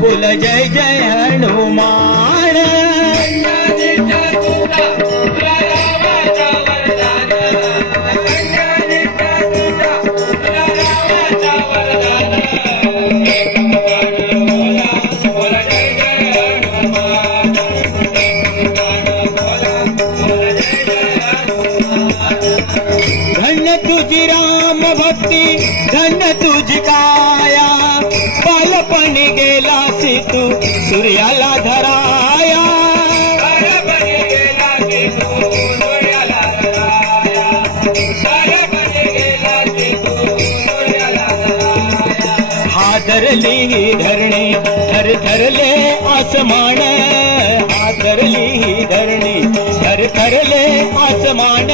बोल जय जय हनुमान। धन्य तुझी राम भक्ती धन्य तुझी काया, बालपणी गेलासी तू सूर्याला धराया। हादरली ही धरणी थर थरले आसमान, हादरली ही धरणी थर थरले आसमान।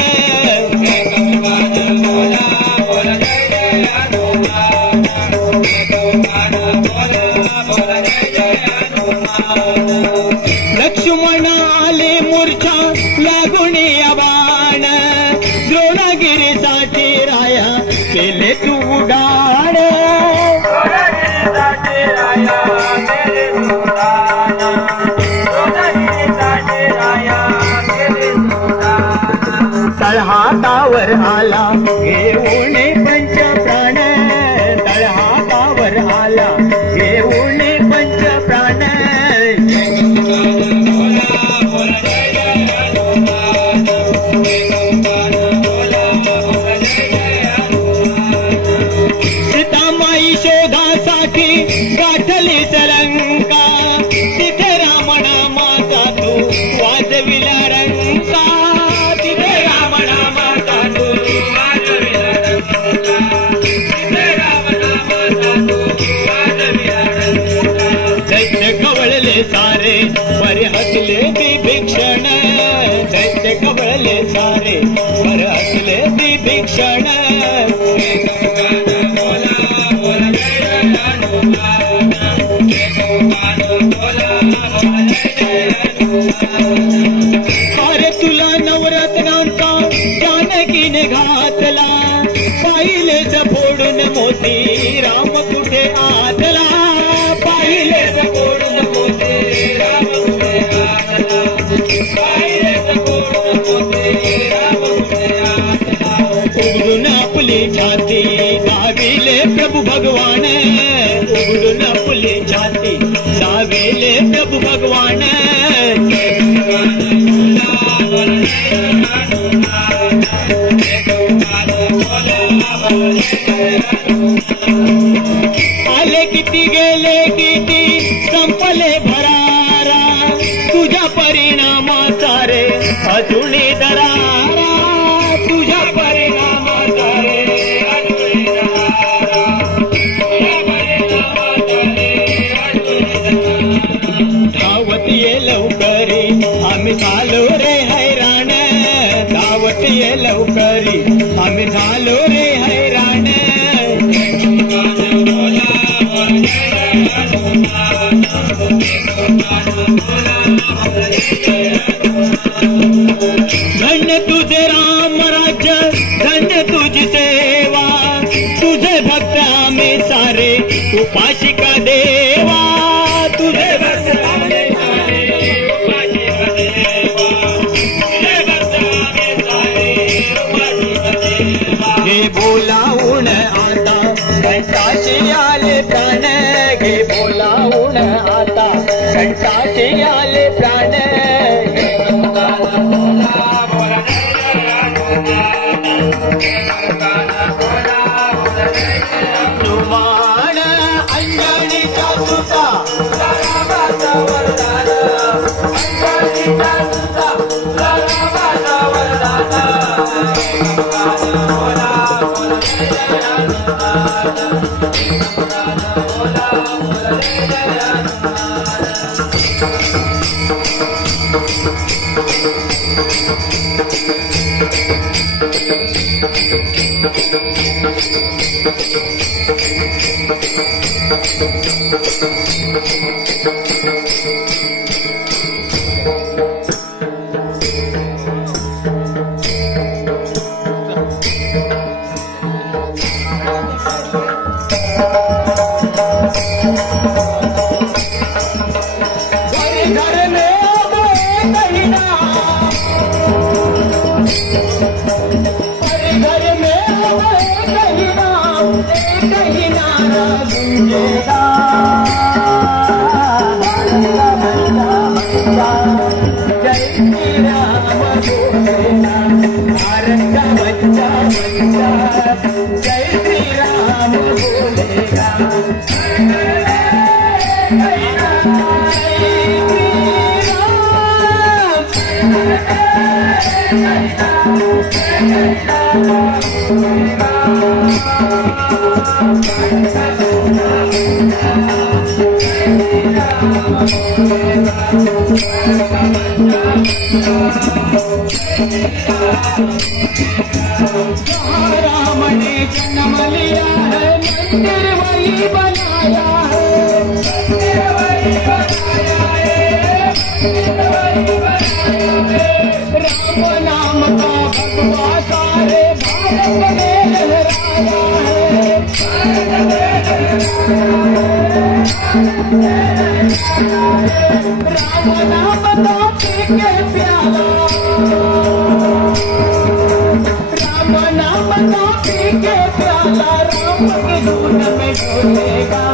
लक्ष्मण आले मूर्छा लागुनी बाण, द्रोणगिरीसाठी राया केले तू उडाण। तळहातावर आला घेऊन पंच प्राण, तळहातावर आला घेऊन पंच प्राण। सीतामाई शोधासाठी गाठली लंका, तिथे रामनामाचा तू वाजविला रंका। तिथे रामनामाचा तू वाजविला रंका, तिथे रामनामाचा तू वाजविला रंका। दैत्य खवळले सारे बरे हसले विभीषण, दैत्य खवळले सारे बरे हसले विभीषण। अरे तुला नवरत्नांचा जानकीने घातला, पाहिलेच फोडून मोती राम कुठे आतला। पाहिलेच फोडून मोती राम कुठे आतला, पाहिलेच फोडून मोती राम कुठे आतला। उघडून आपली छाती दाविले प्रभु भगवान, उघडून आपली छाती दाविले प्रभु भगवान। आले किती गेले किती संपले भरारा, तुझ्या परिणामाचा रे अजूनही दरारा। तुझ्या परिणामाचा रे अजूनही दरारा, तुझ्या परिणामाचा रे अजूनही दरारा। धावत ये लवकरी आम्ही झालो रे हैराण, धावत ये लवकरी आम्ही झालो रे हैराण। धन्य तुझे राम राज्य धन्य तुझी सेवा, तुझे भक्त आम्ही सारे उपासिका देवा। तुझे भक्त आम्ही सारे उपासिका देवा, तुझे भक्त आम्ही सारे उपासिका देवा। हे बोलावून आता कंटाचे आले प्राण, हे बोलावून आता कंटाचे आले प्राण। हनुमान अंजनीचा सुता रामाचा वरदान, अंजनीचा सुता रामाचा वरदान। गूंजेगा जय श्री राम बोलेगा भारत का बच्चा बच्चा जय श्री राम बोलेगा राम ने जन्म लिया है मंदिर वही बनाया है मंदिर वही बनाया है राम नाम का भगवा सारे भारत में लहराया है राम नाम का पी के प्याला राम नाम का पी के प्याला राम की धुन में डोलेगा